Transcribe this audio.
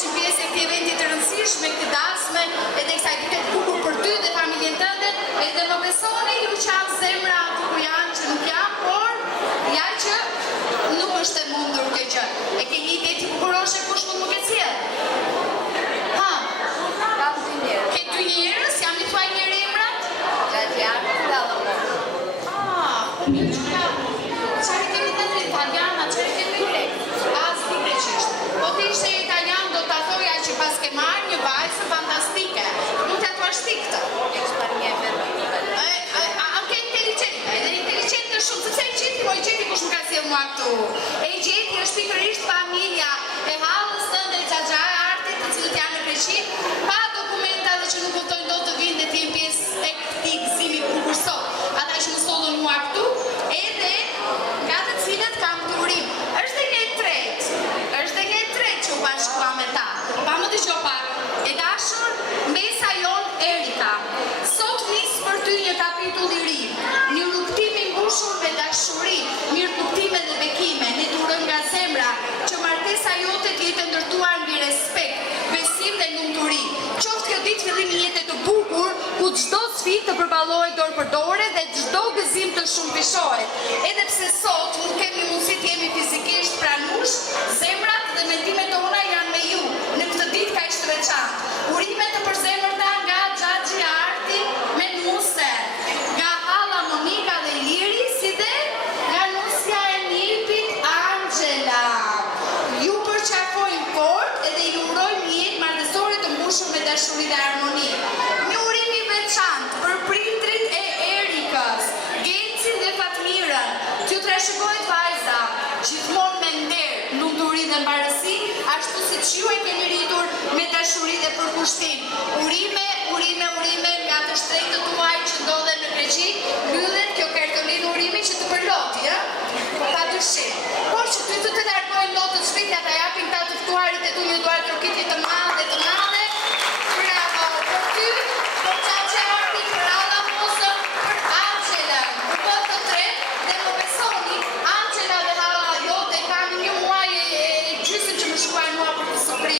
jesh një pjesë e këtij eventi të rëndësishme, këtë dasme, edhe kësaj dite të bukur për ty dhe familjen tënde, edhe më besoni ju që janë zemra aty ku janë që nuk janë, por ja që nuk është e mundur kjo gjë. E ke një ide ti bukuroshe kush mund më ke sjell? Ha? Kam dy njerëz. Ke dy njerëz, jam i thuaj njëri emrat? Gjatjana dhe Alamo. Mirë që ka. Çfarë kemi thënë italiana, çfarë kemi grek? As ti greqisht. Po ti ishte italian do ta thoja që pas ke marrë një vajzë fantastike. Mund t'ia thuash ti këtë. Anche inteligente shumë, sepse e gjeti, po e gjeti kush më ka sjellë mua këtu. E gjeti është pikërisht familja e hallës tënde e Xhaxha e Artit, të cilët janë në Greqi, pa dokumenta dhe që nuk votojnë dot të vinë dhe të jenë pjesë e këtij gëzimi bukur sot. Ata që më sollën mua këtu, edhe nga të cilët kam të urim. Është dhe një tretë që u bashkua me ta. Pa më dëgjo pak. E dashur, mbesa jon Erika. Sot nis për ty një kapitull i ri, një rrugtim i mbushur me dashuri, mirëkuptime dhe bekime. Ne të urojmë nga zemra që martesa jote të jetë ndërtuar mbi respekt, besim dhe lumturi. Qoftë kjo ditë fillimi i jetë të bukur, ku çdo sfidë të përballohet dorë për dorë dhe çdo gëzim të shumëfishohet. Edhe pse sot nuk kemi mundësi të jemi fizikisht pranush, zemrat dhe mendimet tona janë me ju në këtë ditë kaq të veçantë. Urime të përzemërta nga Xhaxhi Arti me nuse, nga halla Monika dhe Liri, si dhe nga nusja e Nipit Angela. Ju përqafojmë fort edhe ju urojmë një jetë martësore të mbushur me dashuri dhe harmoni. Një urim i veçantë për prindrit e Erikës, Gencin dhe Fatmirën, t'ju trashëgohet vajza, gjithmonë me nder, lumturi dhe mbarësi, ashtu siç ju e keni rritur me dashuri dhe përkushtim. Urime